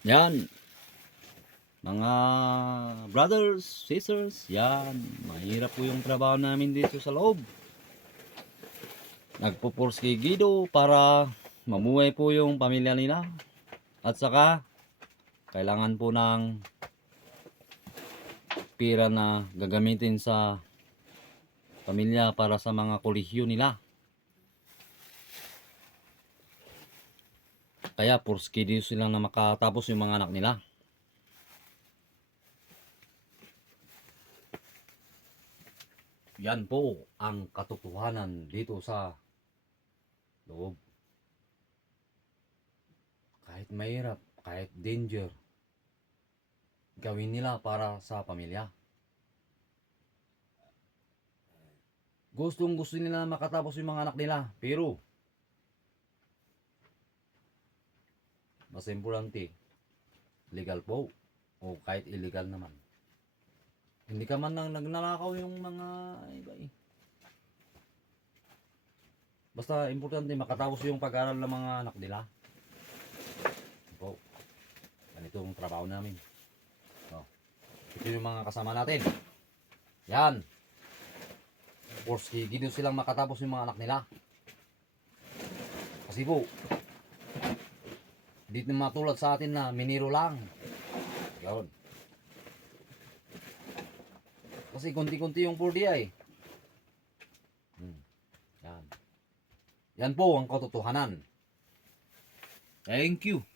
Yan, mga brothers, sisters, yan. Mahirap po yung trabaho namin dito sa loob. Nagpupursige para mamuhay po yung pamilya nila. At saka, kailangan po ng pera na gagamitin sa pamilya para sa mga kolehiyo nila. Kaya porske sila na makatapos yung mga anak nila. Yan po ang katotohanan dito sa loob. Kahit mahirap, kahit danger, gawin nila para sa pamilya. Gustong gusto nila makatapos yung mga anak nila, pero mas importante, legal po o kahit illegal naman. Hindi ka man nang nagnanakaw yung mga iba eh. Basta importante makatapos yung pag-aaral ng mga anak nila. Po, ganito yung trabaho namin. So, ito yung mga kasama natin. Yan. Porske gino silang makatapos yung mga anak nila. Kasi po, hindi na matulad sa atin na miniro lang. Yun. Kasi kunti-kunti yung purdiya eh. Yan. Yan po ang katotohanan. Thank you.